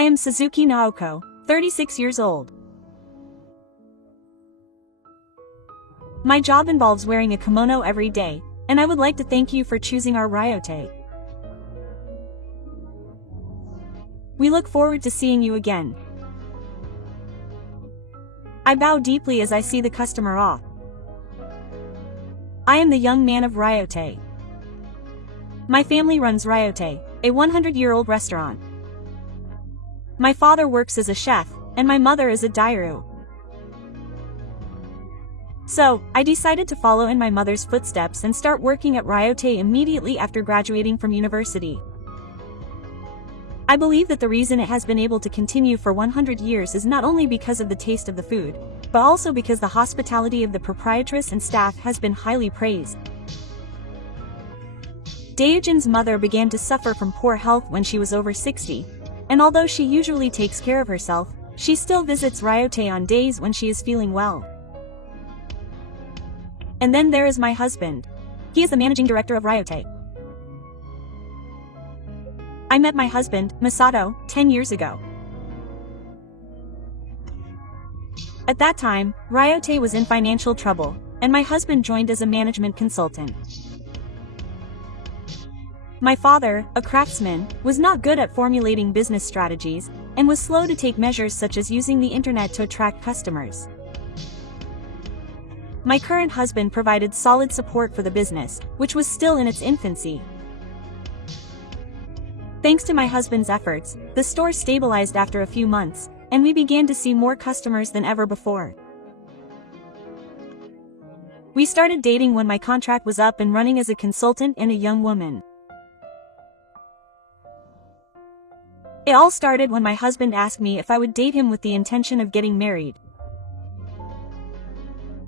I am Suzuki Naoko, 36 years old. My job involves wearing a kimono every day, and I would like to thank you for choosing our ryote. We look forward to seeing you again. I bow deeply as I see the customer off. I am the young man of Ryote. My family runs Ryote, a 100-year-old restaurant. My father works as a chef, and my mother is a dairu. So, I decided to follow in my mother's footsteps and start working at Ryote immediately after graduating from university. I believe that the reason it has been able to continue for 100 years is not only because of the taste of the food, but also because the hospitality of the proprietress and staff has been highly praised. Daejin's mother began to suffer from poor health when she was over 60, and although she usually takes care of herself, she still visits Ryote on days when she is feeling well. And then there is my husband. He is the managing director of Ryote. I met my husband, Masato, 10 years ago. At that time, Ryote was in financial trouble, and my husband joined as a management consultant. My father, a craftsman, was not good at formulating business strategies, and was slow to take measures such as using the internet to attract customers. My current husband provided solid support for the business, which was still in its infancy. Thanks to my husband's efforts, the store stabilized after a few months, and we began to see more customers than ever before. We started dating when my contract was up and running as a consultant and a young woman. It all started when my husband asked me if I would date him with the intention of getting married.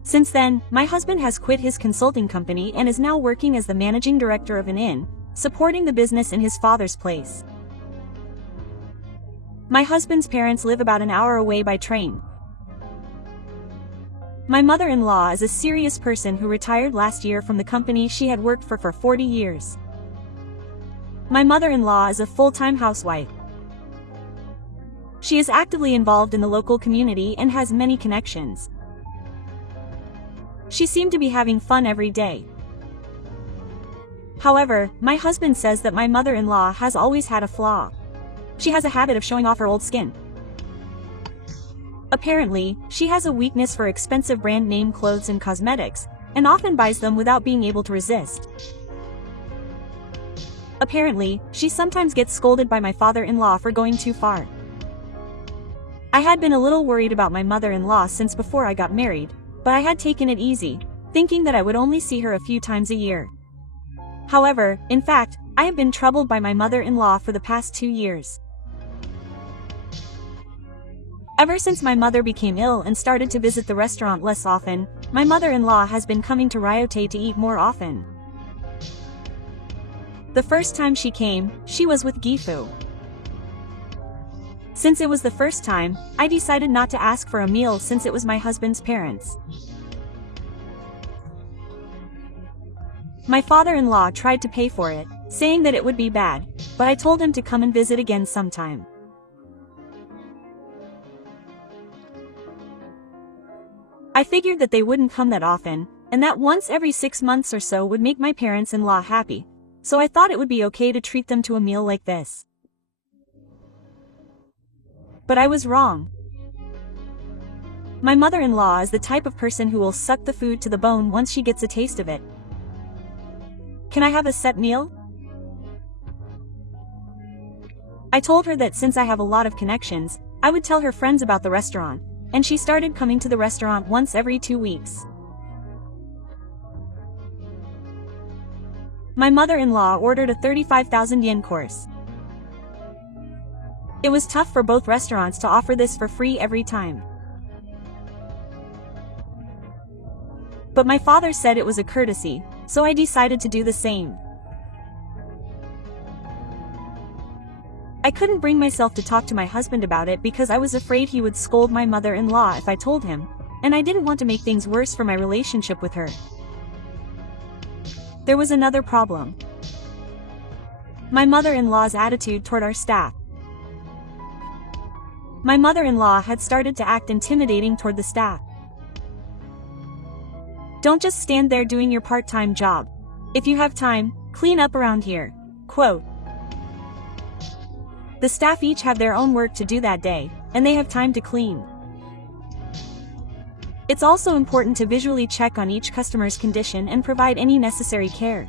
Since then, my husband has quit his consulting company and is now working as the managing director of an inn, supporting the business in his father's place. My husband's parents live about an hour away by train. My mother-in-law is a serious person who retired last year from the company she had worked for 40 years. My mother-in-law is a full-time housewife. She is actively involved in the local community and has many connections. She seemed to be having fun every day. However, my husband says that my mother-in-law has always had a flaw. She has a habit of showing off her old skin. Apparently, she has a weakness for expensive brand name clothes and cosmetics, and often buys them without being able to resist. Apparently, she sometimes gets scolded by my father-in-law for going too far. I had been a little worried about my mother-in-law since before I got married, but I had taken it easy, thinking that I would only see her a few times a year. However, in fact, I have been troubled by my mother-in-law for the past 2 years. Ever since my mother became ill and started to visit the restaurant less often, my mother-in-law has been coming to Ryote to eat more often. The first time she came, she was with Gifu. Since it was the first time, I decided not to ask for a meal since it was my husband's parents. My father-in-law tried to pay for it, saying that it would be bad, but I told him to come and visit again sometime. I figured that they wouldn't come that often, and that once every 6 months or so would make my parents-in-law happy, so I thought it would be okay to treat them to a meal like this. But I was wrong. My mother-in-law is the type of person who will suck the food to the bone once she gets a taste of it. Can I have a set meal? I told her that since I have a lot of connections, I would tell her friends about the restaurant, and she started coming to the restaurant once every 2 weeks. My mother-in-law ordered a 35,000 yen course. It was tough for both restaurants to offer this for free every time. But my father said it was a courtesy, so I decided to do the same. I couldn't bring myself to talk to my husband about it because I was afraid he would scold my mother-in-law if I told him, and I didn't want to make things worse for my relationship with her. There was another problem. My mother-in-law's attitude toward our staff. My mother-in-law had started to act intimidating toward the staff. Don't just stand there doing your part-time job. If you have time, clean up around here. Quote. The staff each have their own work to do that day, and they have time to clean. It's also important to visually check on each customer's condition and provide any necessary care.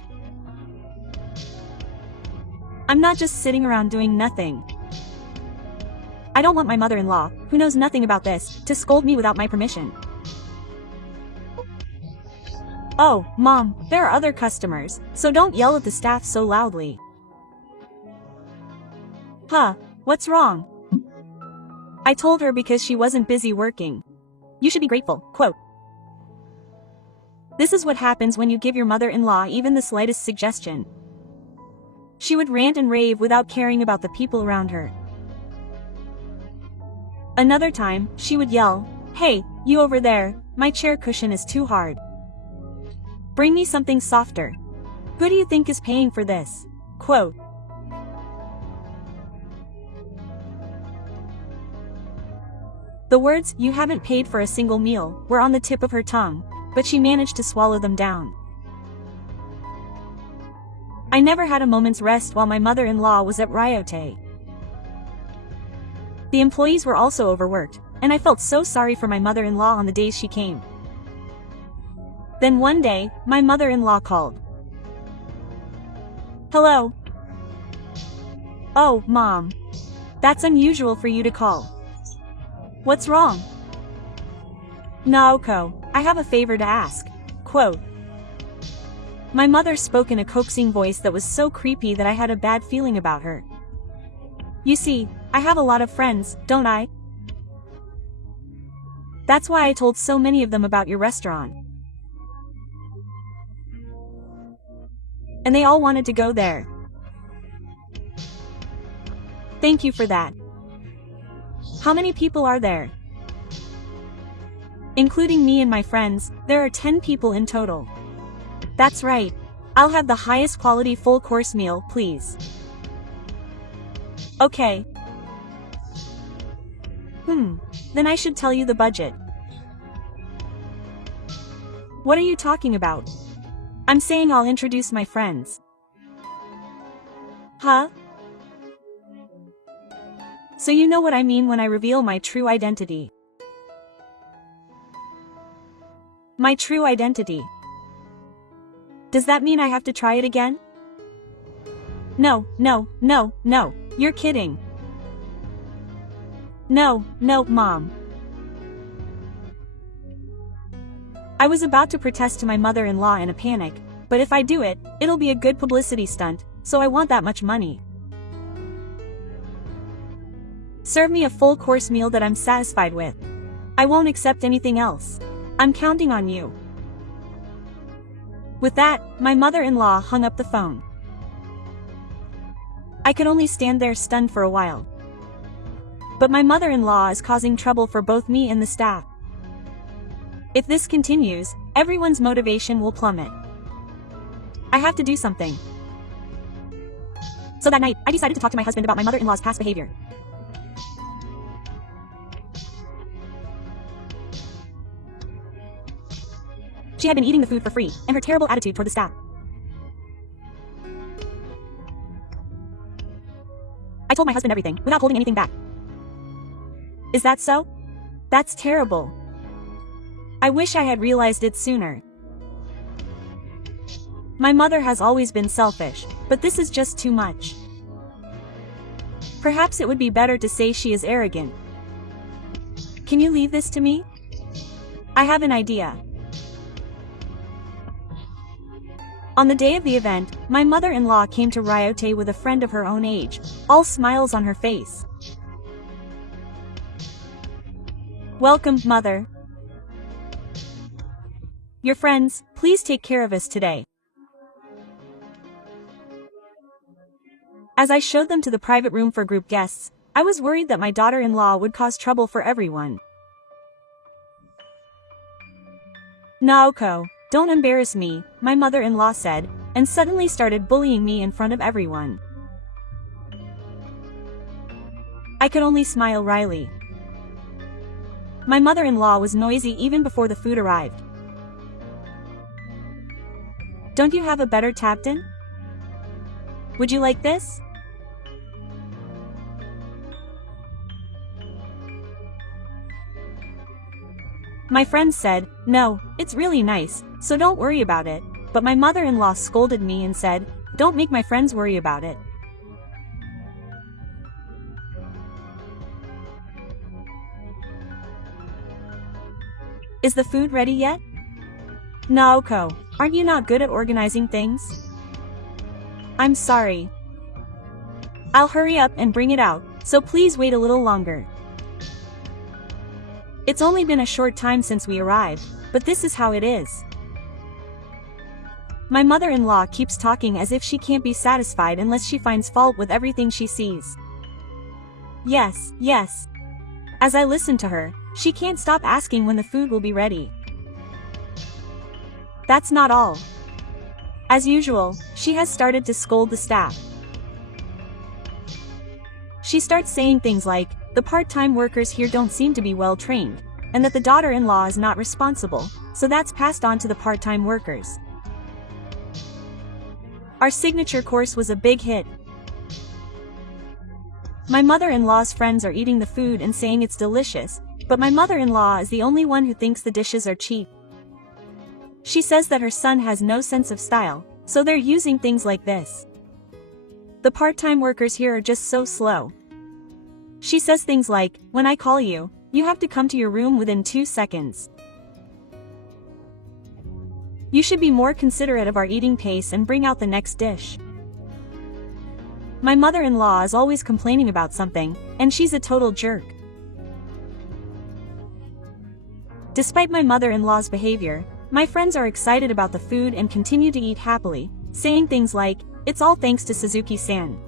I'm not just sitting around doing nothing. I don't want my mother-in-law, who knows nothing about this, to scold me without my permission. Oh, Mom, there are other customers, so don't yell at the staff so loudly. Huh, what's wrong? I told her because she wasn't busy working. You should be grateful. Quote. This is what happens when you give your mother-in-law even the slightest suggestion. She would rant and rave without caring about the people around her. Another time, she would yell, "Hey, you over there, my chair cushion is too hard. Bring me something softer. Who do you think is paying for this?" Quote. The words, "You haven't paid for a single meal," were on the tip of her tongue, but she managed to swallow them down. I never had a moment's rest while my mother-in-law was at Ryote. The employees were also overworked, and I felt so sorry for my mother-in-law on the days she came. Then one day, my mother-in-law called. "Hello." "Oh, Mom. That's unusual for you to call. What's wrong?" "Naoko, I have a favor to ask." Quote. My mother spoke in a coaxing voice that was so creepy that I had a bad feeling about her. "You see, I have a lot of friends, don't I? That's why I told so many of them about your restaurant. And they all wanted to go there. Thank you for that. How many people are there?" "Including me and my friends, there are 10 people in total." "That's right. I'll have the highest quality full-course meal, please." "Okay. Then I should tell you the budget." "What are you talking about?" "I'm saying I'll introduce my friends." "Huh? So you know what I mean when I reveal my true identity." "My true identity. Does that mean I have to try it again?" No, you're kidding." No, Mom." I was about to protest to my mother-in-law in a panic, but if I do it, it'll be a good publicity stunt, so I want that much money. Serve me a full-course meal that I'm satisfied with. I won't accept anything else. I'm counting on you." With that, my mother-in-law hung up the phone. I could only stand there stunned for a while. But my mother-in-law is causing trouble for both me and the staff. If this continues, everyone's motivation will plummet. I have to do something. So that night, I decided to talk to my husband about my mother-in-law's past behavior. She had been eating the food for free, and her terrible attitude toward the staff. I told my husband everything, without holding anything back. Is that so? That's terrible. I wish I had realized it sooner. My mother has always been selfish, but this is just too much. Perhaps it would be better to say she is arrogant. Can you leave this to me? I have an idea. On the day of the event, my mother-in-law came to Ryote with a friend of her own age, all smiles on her face. "Welcome, Mother. Your friends, please take care of us today." As I showed them to the private room for group guests, I was worried that my daughter-in-law would cause trouble for everyone. "Naoko, don't embarrass me," my mother-in-law said, and suddenly started bullying me in front of everyone. I could only smile wryly. My mother-in-law was noisy even before the food arrived. Don't you have a better Tapton? Would you like this? My friend said, no, it's really nice, so don't worry about it, but my mother-in-law scolded me and said, don't make my friends worry about it. Is the food ready yet? Naoko, aren't you not good at organizing things? I'm sorry. I'll hurry up and bring it out, so please wait a little longer. It's only been a short time since we arrived, but this is how it is. My mother-in-law keeps talking as if she can't be satisfied unless she finds fault with everything she sees. Yes, yes. As I listen to her, she can't stop asking when the food will be ready. That's not all. As usual, she has started to scold the staff. She starts saying things like, the part-time workers here don't seem to be well trained, and that the daughter-in-law is not responsible, so that's passed on to the part-time workers. Our signature course was a big hit. My mother-in-law's friends are eating the food and saying it's delicious, but my mother-in-law is the only one who thinks the dishes are cheap. She says that her son has no sense of style, so they're using things like this. The part-time workers here are just so slow. She says things like, when I call you, you have to come to your room within 2 seconds. You should be more considerate of our eating pace and bring out the next dish. My mother-in-law is always complaining about something, and she's a total jerk. Despite my mother-in-law's behavior, my friends are excited about the food and continue to eat happily, saying things like, it's all thanks to Suzuki-san.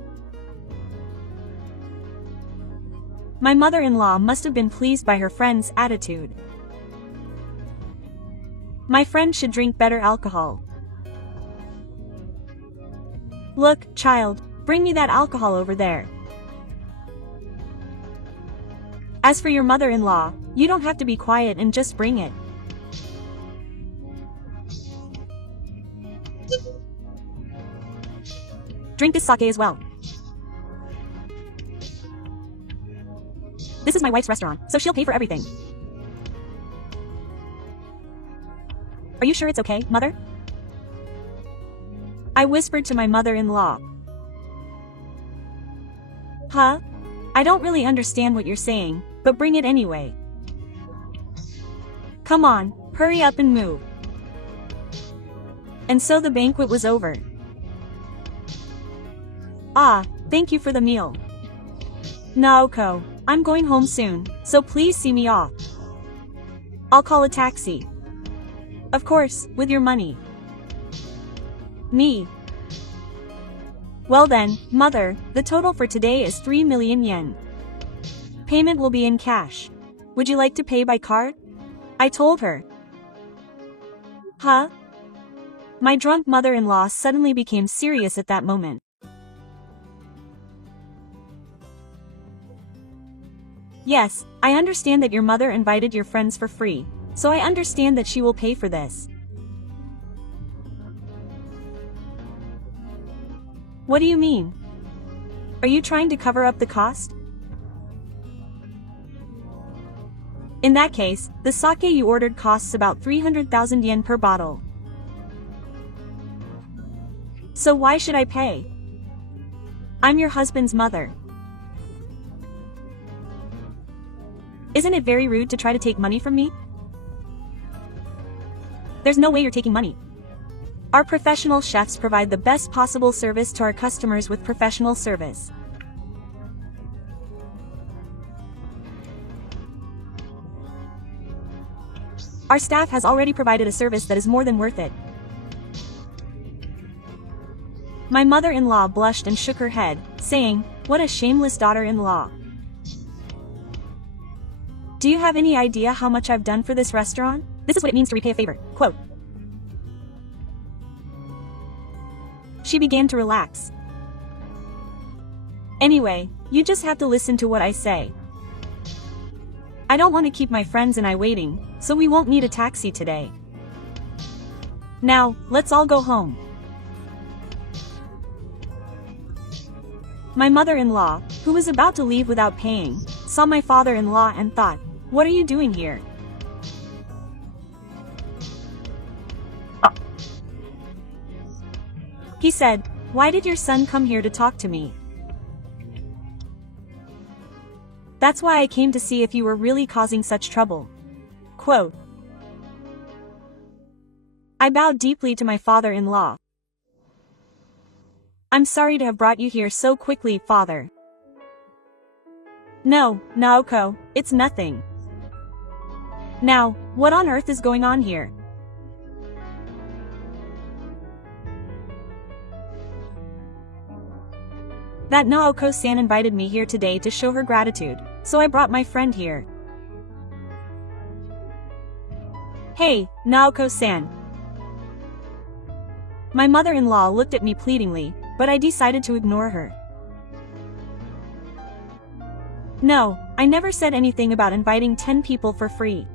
My mother-in-law must have been pleased by her friend's attitude. My friend should drink better alcohol. Look, child, bring me that alcohol over there. As for your mother-in-law, you don't have to be quiet and just bring it. Drink this sake as well. This is my wife's restaurant, so she'll pay for everything. Are you sure it's okay, mother? I whispered to my mother-in-law. Huh? I don't really understand what you're saying, but bring it anyway. Come on, hurry up and move. And so the banquet was over. Ah, thank you for the meal. Naoko, I'm going home soon, so please see me off. I'll call a taxi. Of course, with your money. Me. Well then, mother, the total for today is 3 million yen. Payment will be in cash. Would you like to pay by card? I told her. Huh? My drunk mother-in-law suddenly became serious at that moment. Yes, I understand that your mother invited your friends for free, so I understand that she will pay for this. What do you mean? Are you trying to cover up the cost? In that case, the sake you ordered costs about 300,000 yen per bottle. So why should I pay? I'm your husband's mother. Isn't it very rude to try to take money from me? There's no way you're taking money. Our professional chefs provide the best possible service to our customers with professional service. Our staff has already provided a service that is more than worth it. My mother-in-law blushed and shook her head, saying, what a shameless daughter-in-law. Do you have any idea how much I've done for this restaurant? This is what it means to repay a favor. Quote. She began to relax. Anyway, you just have to listen to what I say. I don't want to keep my friends and I waiting, so we won't need a taxi today. Now, let's all go home. My mother-in-law, who was about to leave without paying, saw my father-in-law and thought, "What are you doing here?" He said, "Why did your son come here to talk to me?" "That's why I came to see if you were really causing such trouble." Quote. I bowed deeply to my father-in-law. "I'm sorry to have brought you here so quickly, father." "No, Naoko, it's nothing." "Now, what on earth is going on here?" "That Naoko-san invited me here today to show her gratitude, so I brought my friend here." "Hey, Naoko-san." My mother-in-law looked at me pleadingly, but I decided to ignore her. "No, I never said anything about inviting 10 people for free.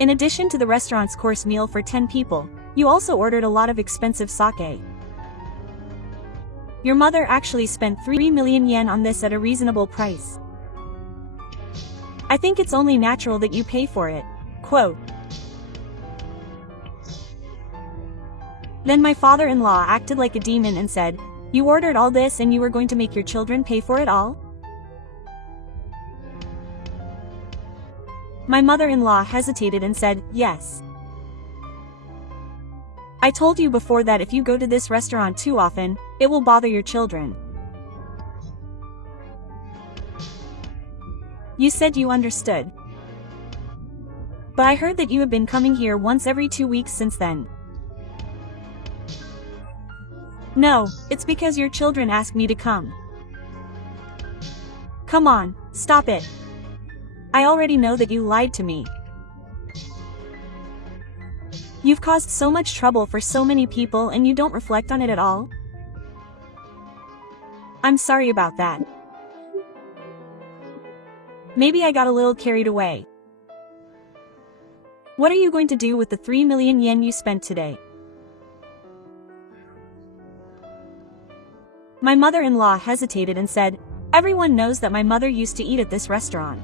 In addition to the restaurant's course meal for 10 people, you also ordered a lot of expensive sake. Your mother actually spent 3 million yen on this at a reasonable price. I think it's only natural that you pay for it." Quote. Then my father-in-law acted like a demon and said, "You ordered all this and you were going to make your children pay for it all?" My mother-in-law hesitated and said, "Yes. I told you before that if you go to this restaurant too often, it will bother your children. You said you understood. But I heard that you have been coming here once every 2 weeks since then." "No, it's because your children asked me to come." "Come on, stop it. I already know that you lied to me. You've caused so much trouble for so many people and you don't reflect on it at all. I'm sorry about that. Maybe I got a little carried away. What are you going to do with the 3 million yen you spent today?" My mother-in-law hesitated and said, "Everyone knows that my mother used to eat at this restaurant.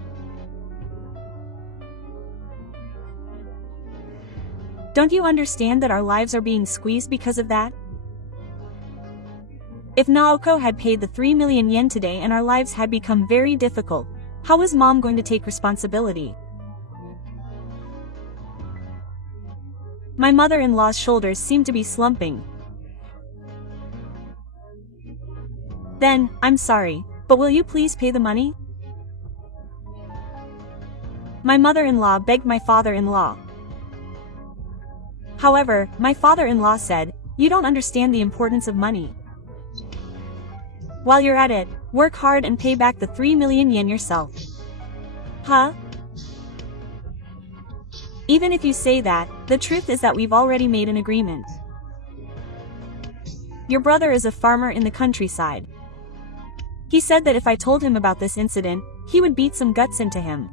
Don't you understand that our lives are being squeezed because of that? If Naoko had paid the 3 million yen today and our lives had become very difficult, how was mom going to take responsibility?" My mother-in-law's shoulders seemed to be slumping. "Then, I'm sorry, but will you please pay the money?" My mother-in-law begged my father-in-law. However, my father-in-law said, "You don't understand the importance of money. While you're at it, work hard and pay back the 3 million yen yourself." Huh? Even if you say that, the truth is that we've already made an agreement. Your brother is a farmer in the countryside. He said that if I told him about this incident, he would beat some guts into him.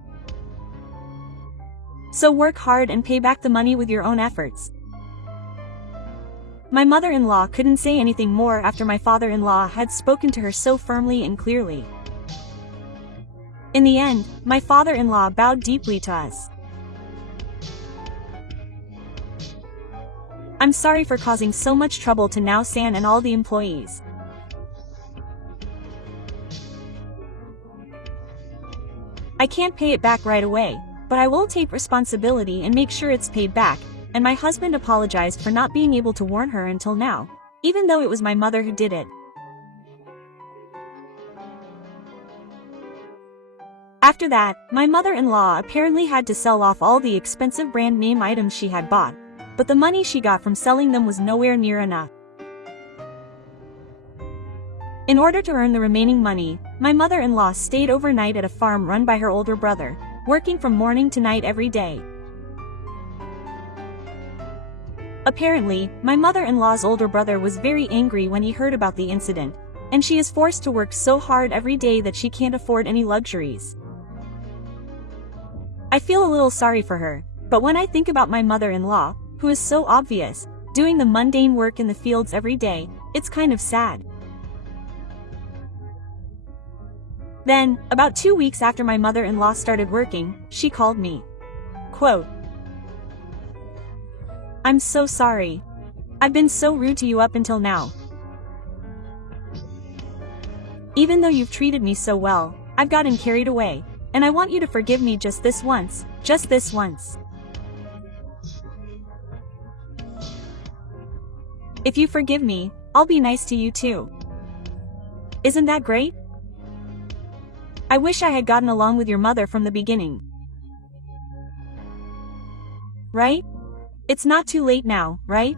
So work hard and pay back the money with your own efforts. My mother-in-law couldn't say anything more after my father-in-law had spoken to her so firmly and clearly. In the end, my father-in-law bowed deeply to us. "I'm sorry for causing so much trouble to Nao-san and all the employees. I can't pay it back right away, but I will take responsibility and make sure it's paid back," and my husband apologized for not being able to warn her until now, even though it was my mother who did it. After that, my mother-in-law apparently had to sell off all the expensive brand name items she had bought, but the money she got from selling them was nowhere near enough. In order to earn the remaining money, my mother-in-law stayed overnight at a farm run by her older brother, working from morning to night every day. Apparently, my mother-in-law's older brother was very angry when he heard about the incident, and she is forced to work so hard every day that she can't afford any luxuries. I feel a little sorry for her, but when I think about my mother-in-law, who is so obvious, doing the mundane work in the fields every day, it's kind of sad. Then, about 2 weeks after my mother-in-law started working, she called me. Quote, "I'm so sorry. I've been so rude to you up until now. Even though you've treated me so well, I've gotten carried away, and I want you to forgive me just this once, just this once. If you forgive me, I'll be nice to you too. Isn't that great? I wish I had gotten along with your mother from the beginning. Right? It's not too late now, right?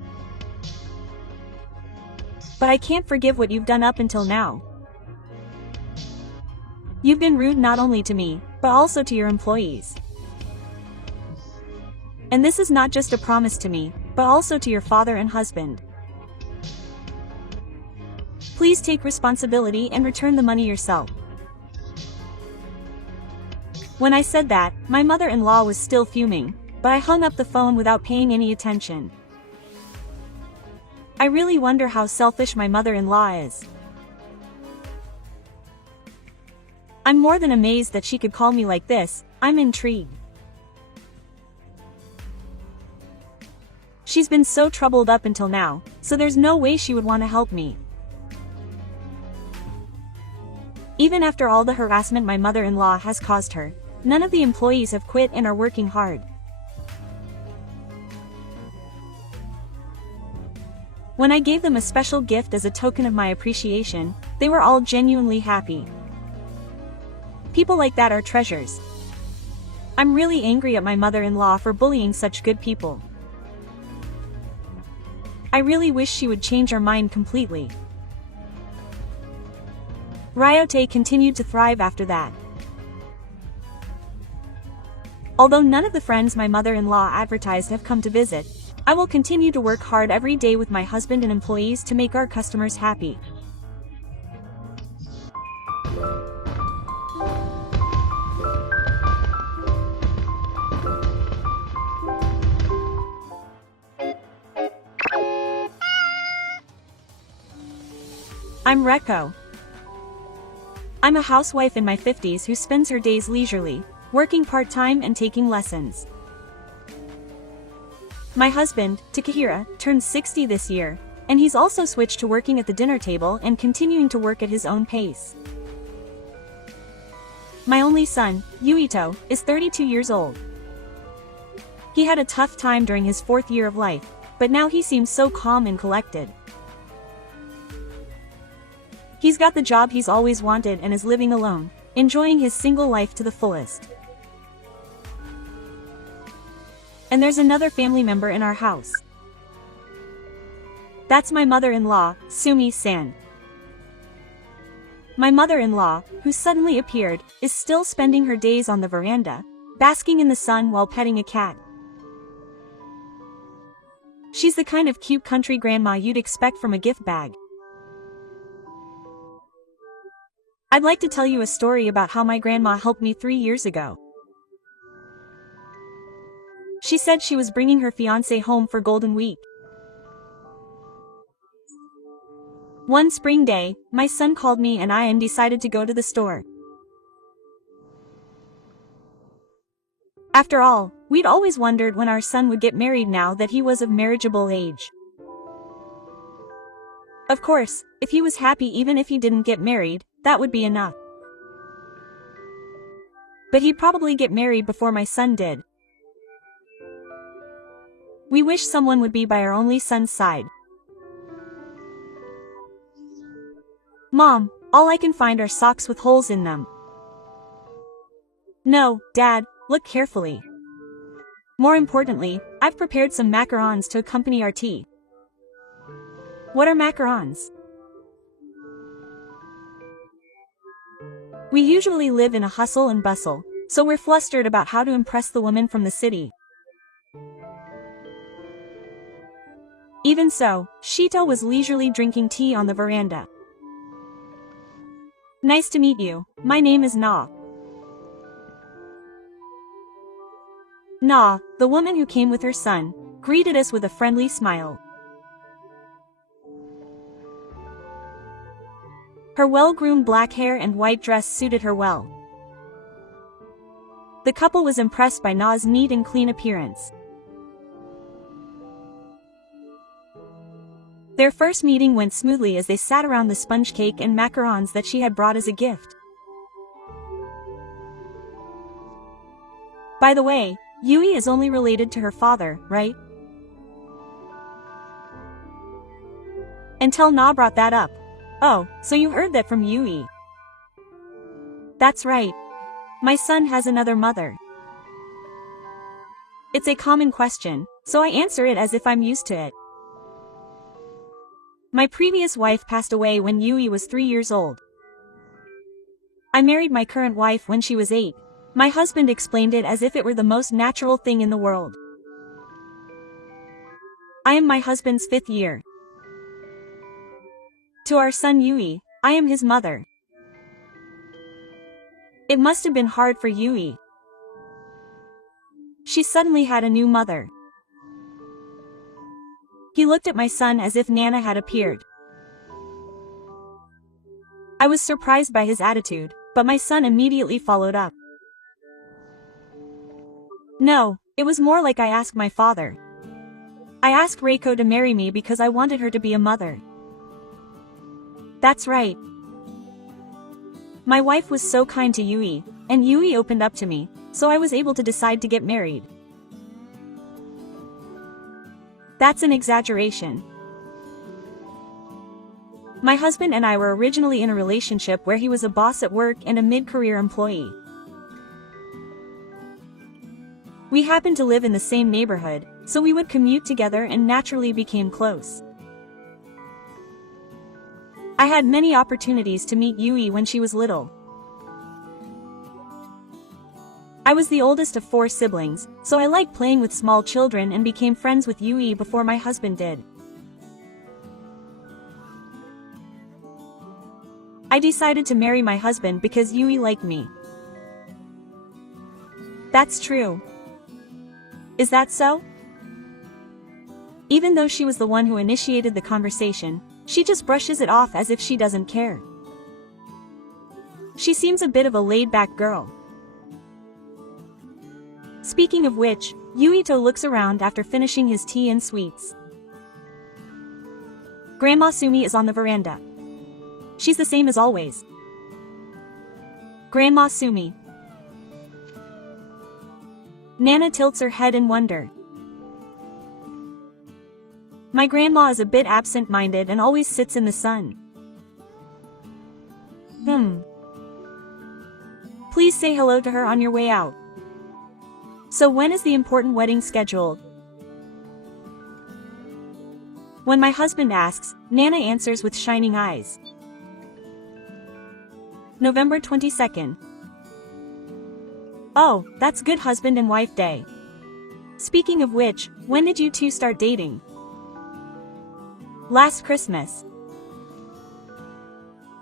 But I can't forgive what you've done up until now. You've been rude not only to me, but also to your employees. And this is not just a promise to me, but also to your father and husband. Please take responsibility and return the money yourself." When I said that, my mother-in-law was still fuming, but I hung up the phone without paying any attention. I really wonder how selfish my mother-in-law is. I'm more than amazed that she could call me like this. I'm intrigued. She's been so troubled up until now, so there's no way she would want to help me. Even after all the harassment my mother-in-law has caused her, none of the employees have quit and are working hard. When I gave them a special gift as a token of my appreciation, they were all genuinely happy. People like that are treasures. I'm really angry at my mother-in-law for bullying such good people. I really wish she would change her mind completely. Ryote continued to thrive after that. Although none of the friends my mother-in-law advertised have come to visit, I will continue to work hard every day with my husband and employees to make our customers happy. I'm Reko. I'm a housewife in my 50s who spends her days leisurely, working part-time and taking lessons. My husband, Takahira, turned 60 this year, and he's also switched to working at the dinner table and continuing to work at his own pace. My only son, Yuito, is 32 years old. He had a tough time during his 4th year of life, but now he seems so calm and collected. He's got the job he's always wanted and is living alone, enjoying his single life to the fullest. And there's another family member in our house. That's my mother-in-law, Sumi-san. My mother-in-law, who suddenly appeared, is still spending her days on the veranda, basking in the sun while petting a cat. She's the kind of cute country grandma you'd expect from a gift bag. I'd like to tell you a story about how my grandma helped me 3 years ago. She said she was bringing her fiancé home for Golden Week. One spring day, my son called me and I decided to go to the store. After all, we'd always wondered when our son would get married now that he was of marriageable age. Of course, if he was happy even if he didn't get married, that would be enough. But he'd probably get married before my son did. We wish someone would be by our only son's side. Mom, all I can find are socks with holes in them. No, Dad, look carefully. More importantly, I've prepared some macarons to accompany our tea. What are macarons? We usually live in a hustle and bustle, so we're flustered about how to impress the woman from the city. Even so, Shito was leisurely drinking tea on the veranda. Nice to meet you, my name is Na. Na, the woman who came with her son, greeted us with a friendly smile. Her well-groomed black hair and white dress suited her well. The couple was impressed by Na's neat and clean appearance. Their first meeting went smoothly as they sat around the sponge cake and macarons that she had brought as a gift. By the way, Yui is only related to her father, right? Until Na brought that up. Oh, so you heard that from Yui? That's right. My son has another mother. It's a common question, so I answer it as if I'm used to it. My previous wife passed away when Yui was 3 years old. I married my current wife when she was 8. My husband explained it as if it were the most natural thing in the world. I am my husband's 5th year. To our son Yui, I am his mother. It must have been hard for Yui. She suddenly had a new mother. He looked at my son as if Nana had appeared. I was surprised by his attitude, but my son immediately followed up. No, it was more like I asked my father. I asked Reiko to marry me because I wanted her to be a mother. That's right. My wife was so kind to Yui, and Yui opened up to me, so I was able to decide to get married. That's an exaggeration. My husband and I were originally in a relationship where he was a boss at work and a mid-career employee. We happened to live in the same neighborhood, so we would commute together and naturally became close. I had many opportunities to meet Yui when she was little. I was the oldest of 4 siblings, so I liked playing with small children and became friends with Yui before my husband did. I decided to marry my husband because Yui liked me. That's true. Is that so? Even though she was the one who initiated the conversation, she just brushes it off as if she doesn't care. She seems a bit of a laid-back girl. Speaking of which, Yuito looks around after finishing his tea and sweets. Grandma Sumi is on the veranda. She's the same as always. Grandma Sumi. Nana tilts her head in wonder. My grandma is a bit absent-minded and always sits in the sun. Please say hello to her on your way out. So when is the important wedding scheduled? When my husband asks, Nana answers with shining eyes. November 22nd. Oh, that's good husband and wife day. Speaking of which, when did you two start dating? Last Christmas.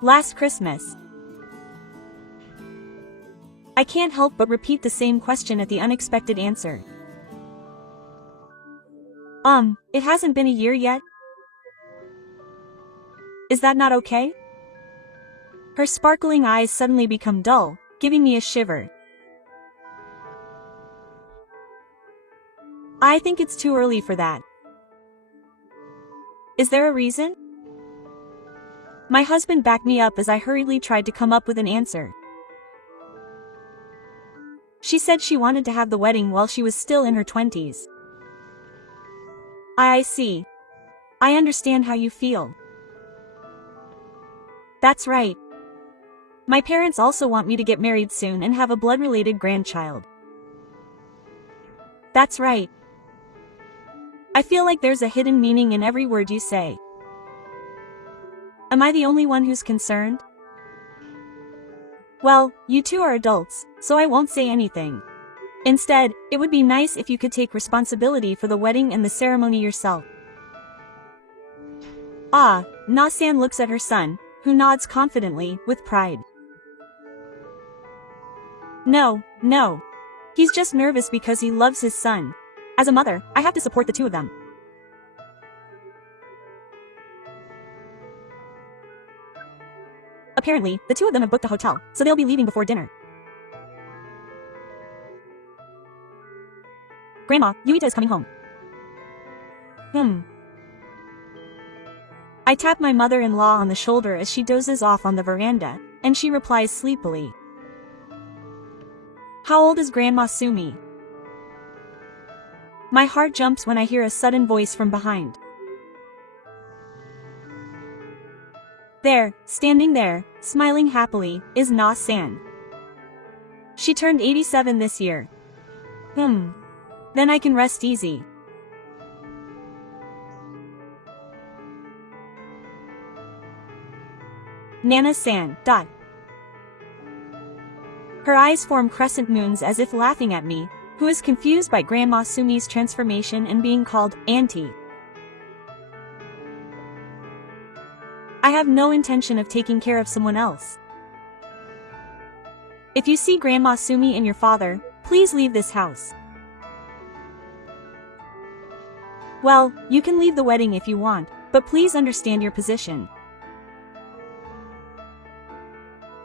Last Christmas. I can't help but repeat the same question at the unexpected answer. It hasn't been a year yet? Is that not okay? Her sparkling eyes suddenly become dull, giving me a shiver. I think it's too early for that. Is there a reason? My husband backed me up as I hurriedly tried to come up with an answer. She said she wanted to have the wedding while she was still in her 20s. I see. I understand how you feel. That's right. My parents also want me to get married soon and have a blood-related grandchild. That's right. I feel like there's a hidden meaning in every word you say. Am I the only one who's concerned? Well, you two are adults, so I won't say anything. Instead, it would be nice if you could take responsibility for the wedding and the ceremony yourself. Ah, Na-san looks at her son, who nods confidently, with pride. No. He's just nervous because he loves his son. As a mother, I have to support the two of them. Apparently, the two of them have booked a hotel, so they'll be leaving before dinner. Grandma, Yuita is coming home. I tap my mother-in-law on the shoulder as she dozes off on the veranda, and she replies sleepily. How old is Grandma Sumi? My heart jumps when I hear a sudden voice from behind. There, standing there, smiling happily, is Na-san. She turned 87 this year. Then I can rest easy. Nana-san. Her eyes form crescent moons as if laughing at me, who is confused by Grandma Sumi's transformation and being called Auntie. I have no intention of taking care of someone else. If you see Grandma Sumi and your father, please leave this house. Well, you can leave the wedding if you want, but please understand your position.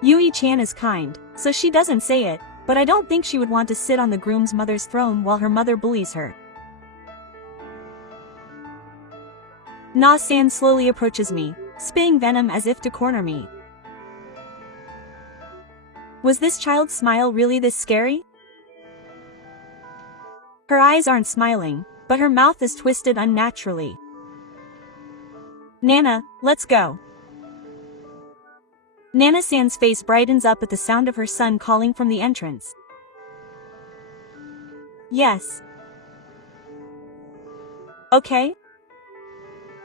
Yui-chan is kind, so she doesn't say it, but I don't think she would want to sit on the groom's mother's throne while her mother bullies her. Na-san slowly approaches me, spitting venom as if to corner me. Was this child's smile really this scary? Her eyes aren't smiling, but her mouth is twisted unnaturally. Nana, let's go. Nana-san's face brightens up at the sound of her son calling from the entrance. Yes. Okay?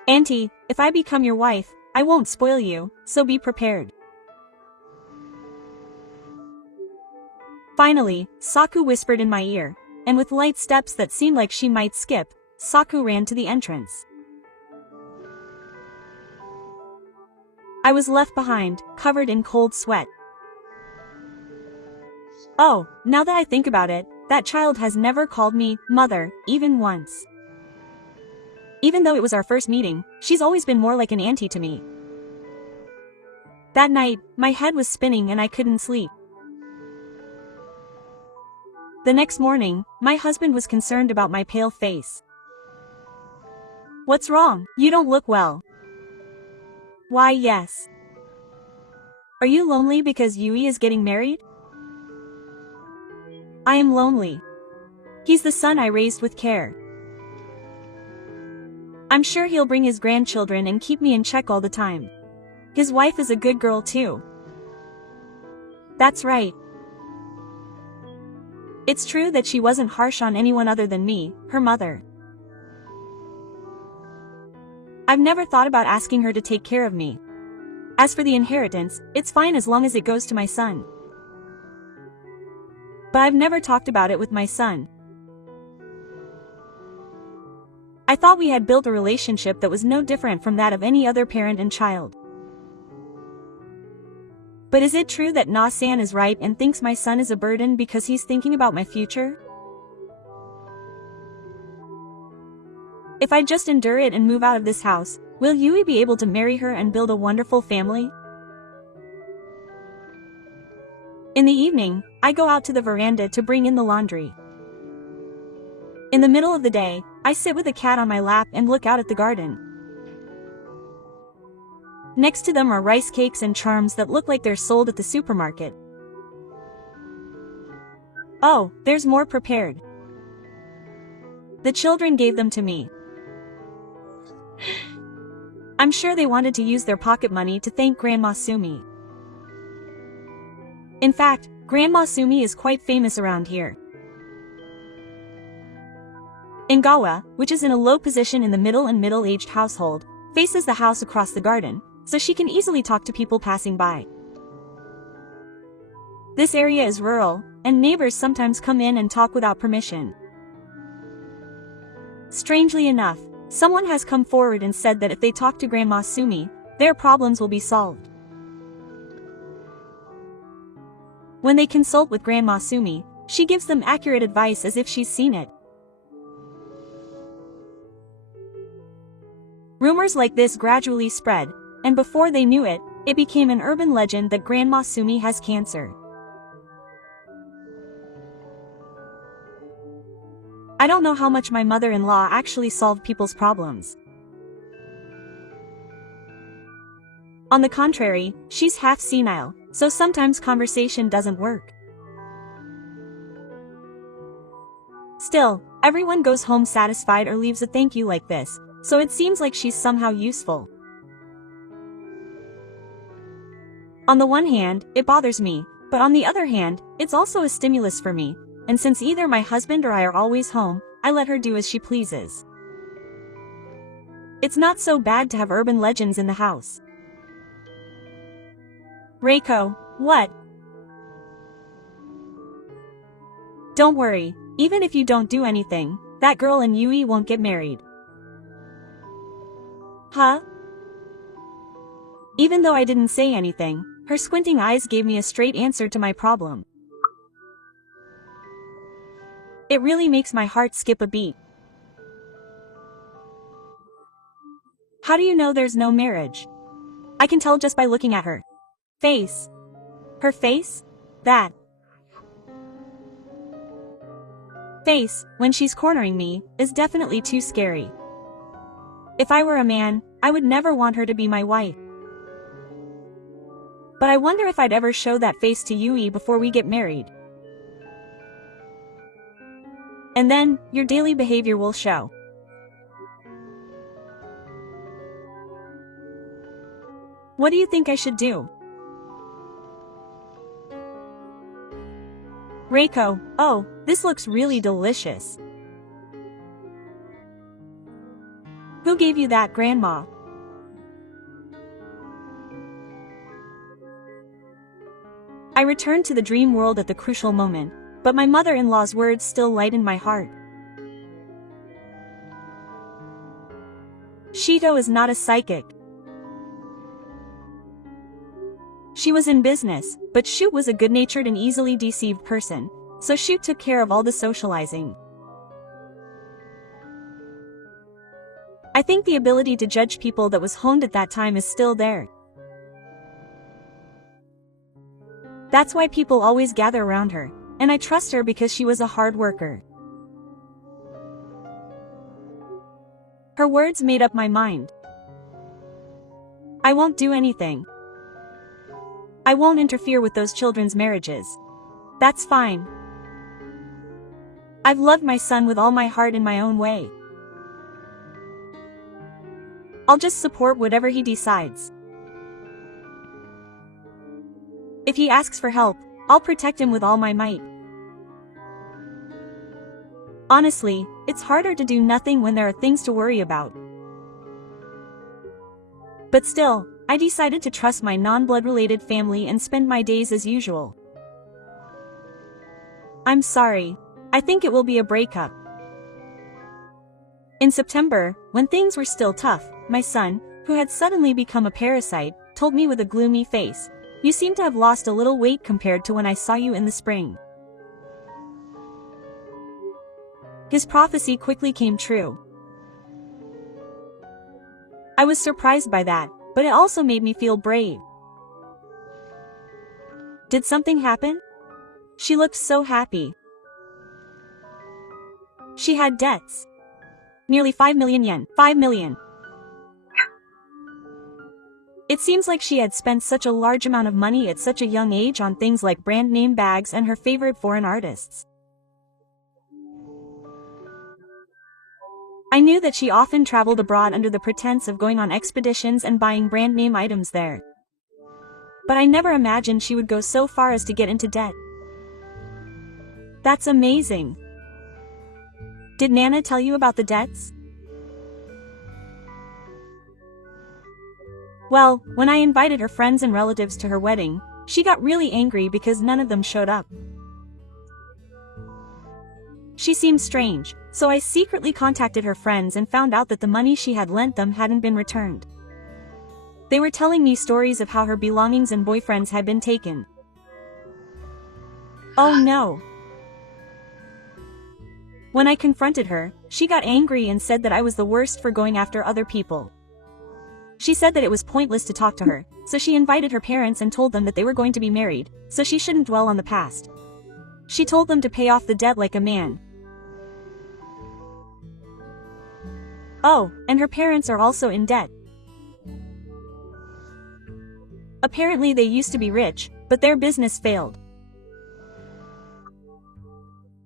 Auntie, if I become your wife, I won't spoil you, so be prepared. Finally, Saku whispered in my ear, and with light steps that seemed like she might skip, Saku ran to the entrance. I was left behind, covered in cold sweat. Oh, now that I think about it, that child has never called me mother, even once. Even though it was our first meeting, she's always been more like an auntie to me. That night, my head was spinning and I couldn't sleep. The next morning, my husband was concerned about my pale face. What's wrong? You don't look well. Why, yes. Are you lonely because Yui is getting married? I am lonely. He's the son I raised with care. I'm sure he'll bring his grandchildren and keep me in check all the time. His wife is a good girl too. That's right. It's true that she wasn't harsh on anyone other than me, her mother. I've never thought about asking her to take care of me. As for the inheritance, it's fine as long as it goes to my son. But I've never talked about it with my son. I thought we had built a relationship that was no different from that of any other parent and child. But is it true that Na-san is right and thinks my son is a burden because he's thinking about my future? If I just endure it and move out of this house, will Yui be able to marry her and build a wonderful family? In the evening, I go out to the veranda to bring in the laundry. In the middle of the day, I sit with a cat on my lap and look out at the garden. Next to them are rice cakes and charms that look like they're sold at the supermarket. Oh, there's more prepared. The children gave them to me. I'm sure they wanted to use their pocket money to thank Grandma Sumi. In fact, Grandma Sumi is quite famous around here. Ingawa, which is in a low position in the middle and middle-aged household, faces the house across the garden, so she can easily talk to people passing by. This area is rural, and neighbors sometimes come in and talk without permission. Strangely enough, someone has come forward and said that if they talk to Grandma Sumi, their problems will be solved. When they consult with Grandma Sumi, She gives them accurate advice as if she's seen it. Rumors like this gradually spread, and before they knew it, it became an urban legend that Grandma Sumi has cancer. I don't know how much my mother-in-law actually solved people's problems. On the contrary, she's half senile, so sometimes conversation doesn't work. Still, everyone goes home satisfied or leaves a thank you like this, so it seems like she's somehow useful. On the one hand, it bothers me, but on the other hand, it's also a stimulus for me, and since either my husband or I are always home, I let her do as she pleases. It's not so bad to have urban legends in the house. Reiko, what? Don't worry, even if you don't do anything, that girl and Yui won't get married. Huh? Even though I didn't say anything, her squinting eyes gave me a straight answer to my problem. It really makes my heart skip a beat. How do you know there's no marriage? I can tell just by looking at her face. Her face? That face, when she's cornering me, is definitely too scary. If I were a man, I would never want her to be my wife. But I wonder if I'd ever show that face to Yui before we get married. And then, your daily behavior will show. What do you think I should do? Reiko, oh, this looks really delicious. Who gave you that, Grandma? I returned to the dream world at the crucial moment, but my mother-in-law's words still lightened my heart. Shito is not a psychic. She was in business, but Shu was a good-natured and easily deceived person, so Shu took care of all the socializing. I think the ability to judge people that was honed at that time is still there. That's why people always gather around her, and I trust her because she was a hard worker. Her words made up my mind. I won't do anything. I won't interfere with those children's marriages. That's fine. I've loved my son with all my heart in my own way. I'll just support whatever he decides. If he asks for help, I'll protect him with all my might. Honestly, it's harder to do nothing when there are things to worry about. But still, I decided to trust my non-blood-related family and spend my days as usual. I'm sorry. I think it will be a breakup. In September, when things were still tough, my son, who had suddenly become a parasite, told me with a gloomy face, "You seem to have lost a little weight compared to when I saw you in the spring." His prophecy quickly came true. I was surprised by that, but it also made me feel brave. Did something happen? She looked so happy. She had debts. Nearly 5 million yen. 5 million. It seems like she had spent such a large amount of money at such a young age on things like brand name bags and her favorite foreign artists. I knew that she often traveled abroad under the pretense of going on expeditions and buying brand name items there. But I never imagined she would go so far as to get into debt. That's amazing. Did Nana tell you about the debts? Well, when I invited her friends and relatives to her wedding, she got really angry because none of them showed up. She seemed strange, so I secretly contacted her friends and found out that the money she had lent them hadn't been returned. They were telling me stories of how her belongings and boyfriends had been taken. Oh no! When I confronted her, she got angry and said that I was the worst for going after other people. She said that it was pointless to talk to her, so she invited her parents and told them that they were going to be married, so she shouldn't dwell on the past. She told them to pay off the debt like a man. Oh, and her parents are also in debt. Apparently they used to be rich, but their business failed.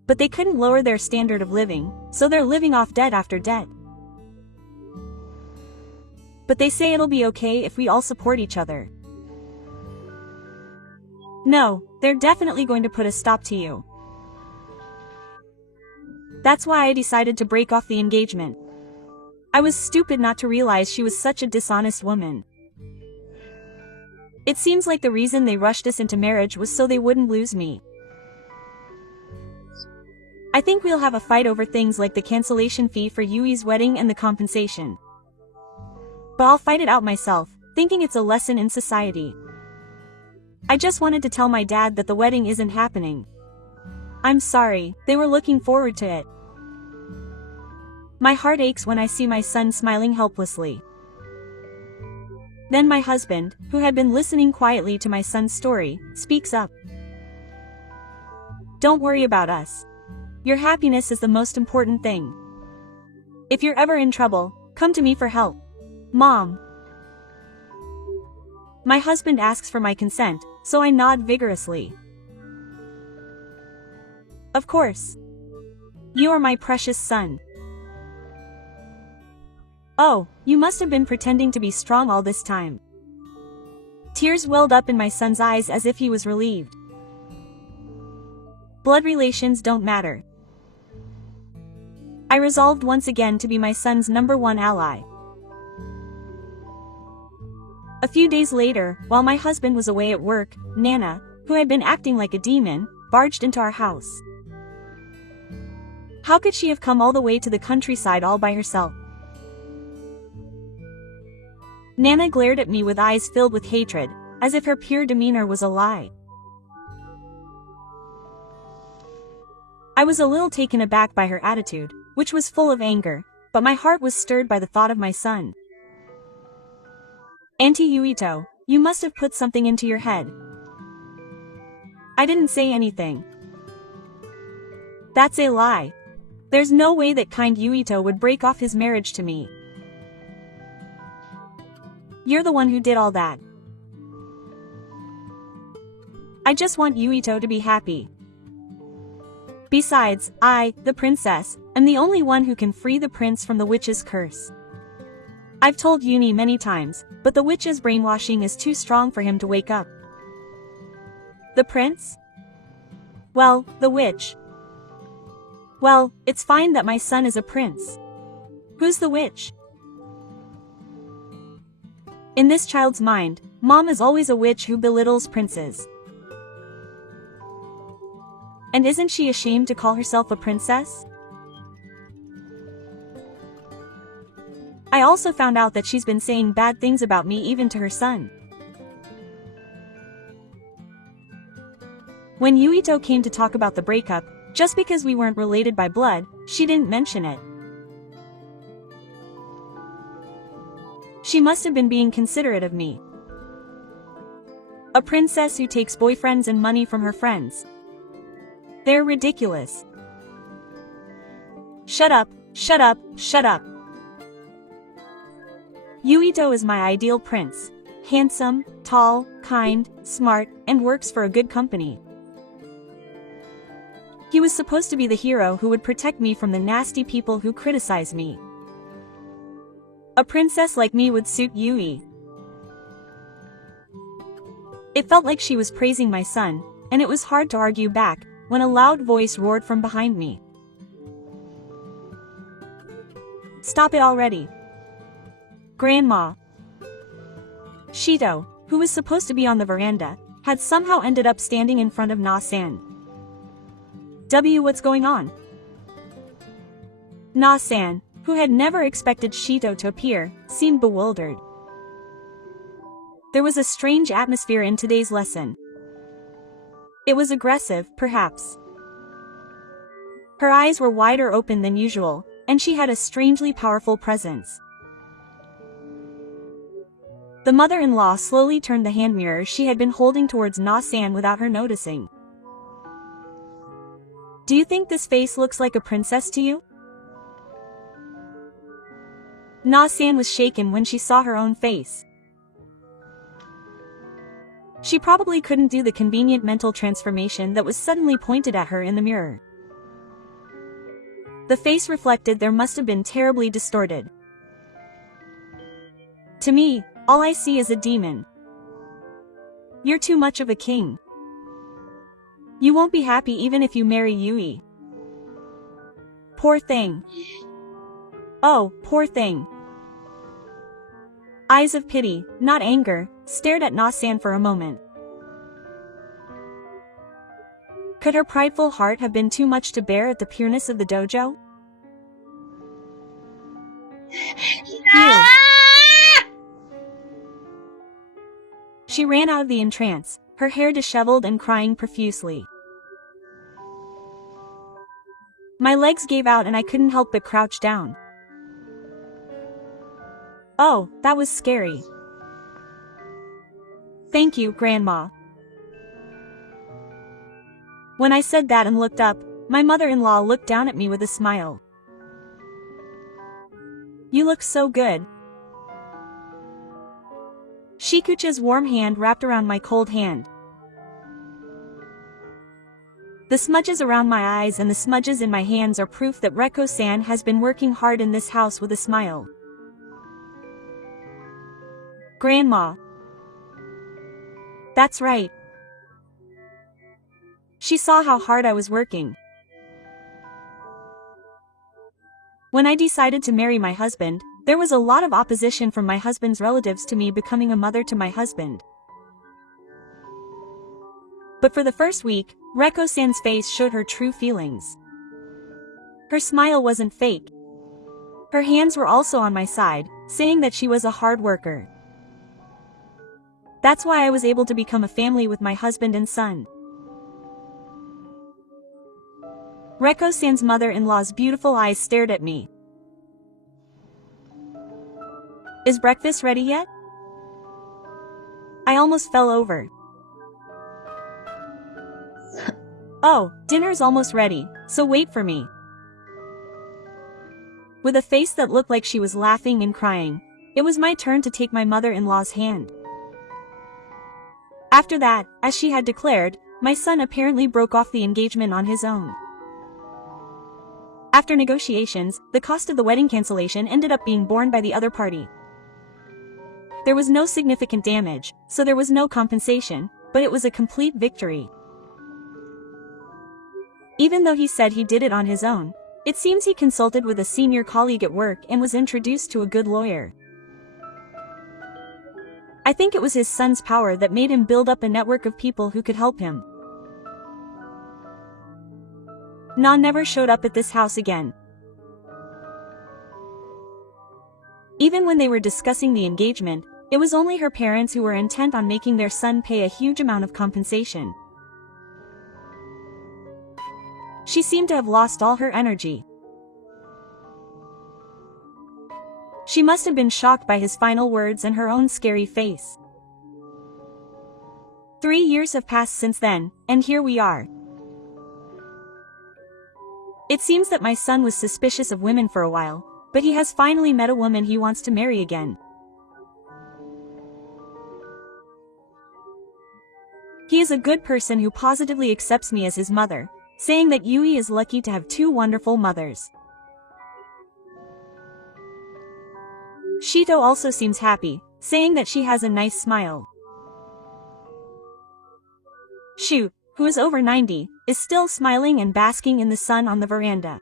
But they couldn't lower their standard of living, so they're living off debt after debt. But they say it'll be okay if we all support each other. No, they're definitely going to put a stop to you. That's why I decided to break off the engagement. I was stupid not to realize she was such a dishonest woman. It seems like the reason they rushed us into marriage was so they wouldn't lose me. I think we'll have a fight over things like the cancellation fee for Yui's wedding and the compensation. But I'll fight it out myself, thinking it's a lesson in society. I just wanted to tell my dad that the wedding isn't happening. I'm sorry, they were looking forward to it. My heart aches when I see my son smiling helplessly. Then my husband, who had been listening quietly to my son's story, speaks up. Don't worry about us. Your happiness is the most important thing. If you're ever in trouble, come to me for help. Mom. My husband asks for my consent, so I nod vigorously. Of course. You are my precious son. Oh, you must have been pretending to be strong all this time. Tears welled up in my son's eyes as if he was relieved. Blood relations don't matter. I resolved once again to be my son's #1 ally. A few days later, while my husband was away at work, Nana, who had been acting like a demon, barged into our house. How could she have come all the way to the countryside all by herself? Nana glared at me with eyes filled with hatred, as if her pure demeanor was a lie. I was a little taken aback by her attitude, which was full of anger, but my heart was stirred by the thought of my son. Auntie Yuito, you must have put something into your head. I didn't say anything. That's a lie. There's no way that kind Yuito would break off his marriage to me. You're the one who did all that. I just want Yuito to be happy. Besides, I, the princess, am the only one who can free the prince from the witch's curse. I've told Uni many times, but the witch's brainwashing is too strong for him to wake up. The prince? Well, the witch. Well, it's fine that my son is a prince. Who's the witch? In this child's mind, Mom is always a witch who belittles princes. And isn't she ashamed to call herself a princess? I also found out that she's been saying bad things about me even to her son. When Yuito came to talk about the breakup, just because we weren't related by blood, she didn't mention it. She must have been being considerate of me. A princess who takes boyfriends and money from her friends. They're ridiculous. Shut up, shut up, shut up. Yuito is my ideal prince. Handsome, tall, kind, smart, and works for a good company. He was supposed to be the hero who would protect me from the nasty people who criticize me. A princess like me would suit Yui. It felt like she was praising my son, and it was hard to argue back, when a loud voice roared from behind me. Stop it already. Grandma. Shito, who was supposed to be on the veranda, had somehow ended up standing in front of Na-san. What's going on? Na-san, who had never expected Shito to appear, seemed bewildered. There was a strange atmosphere in today's lesson. It was aggressive, perhaps. Her eyes were wider open than usual, and she had a strangely powerful presence. The mother-in-law slowly turned the hand mirror she had been holding towards Na-san without her noticing. "Do you think this face looks like a princess to you?" Na-san was shaken when she saw her own face. She probably couldn't do the convenient mental transformation that was suddenly pointed at her in the mirror. The face reflected there must have been terribly distorted. "To me, all I see is a demon. You're too much of a king. You won't be happy even if you marry Yui. Poor thing. Oh, poor thing." Eyes of pity, not anger, stared at Na-san for a moment. Could her prideful heart have been too much to bear at the pureness of the dojo? Phew. She ran out of the entrance, her hair disheveled and crying profusely. My legs gave out and I couldn't help but crouch down. Oh, that was scary. Thank you, Grandma. When I said that and looked up, my mother-in-law looked down at me with a smile. You look so good. Shikucha's warm hand wrapped around my cold hand. The smudges around my eyes and the smudges in my hands are proof that Reko-san has been working hard in this house with a smile. Grandma. That's right. She saw how hard I was working. When I decided to marry my husband, there was a lot of opposition from my husband's relatives to me becoming a mother to my husband. But for the first week, Reko-san's face showed her true feelings. Her smile wasn't fake. Her hands were also on my side, saying that she was a hard worker. That's why I was able to become a family with my husband and son. Reko-san's mother-in-law's beautiful eyes stared at me. Is breakfast ready yet? I almost fell over. Oh, dinner's almost ready, so wait for me. With a face that looked like she was laughing and crying, it was my turn to take my mother-in-law's hand. After that, as she had declared, my son apparently broke off the engagement on his own. After negotiations, the cost of the wedding cancellation ended up being borne by the other party. There was no significant damage, so there was no compensation, but it was a complete victory. Even though he said he did it on his own, it seems he consulted with a senior colleague at work and was introduced to a good lawyer. I think it was his son's power that made him build up a network of people who could help him. Na never showed up at this house again. Even when they were discussing the engagement, it was only her parents who were intent on making their son pay a huge amount of compensation. She seemed to have lost all her energy. She must have been shocked by his final words and her own scary face. 3 years have passed since then, and here we are. It seems that my son was suspicious of women for a while, but he has finally met a woman he wants to marry again. He is a good person who positively accepts me as his mother, saying that Yui is lucky to have 2 wonderful mothers. Shito also seems happy, saying that she has a nice smile. Shu, who is over 90, is still smiling and basking in the sun on the veranda.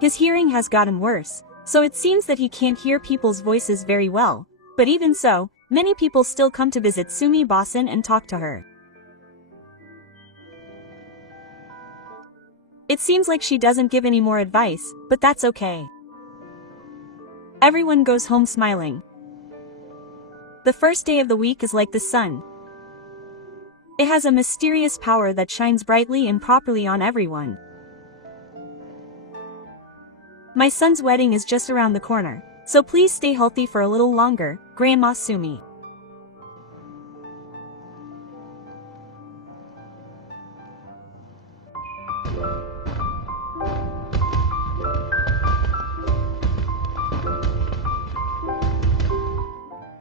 His hearing has gotten worse, so it seems that he can't hear people's voices very well, but even so, many people still come to visit Sumi Basen and talk to her. It seems like she doesn't give any more advice, but that's okay. Everyone goes home smiling. The first day of the week is like the sun. It has a mysterious power that shines brightly and properly on everyone. My son's wedding is just around the corner, so please stay healthy for a little longer, Grandma Sumi.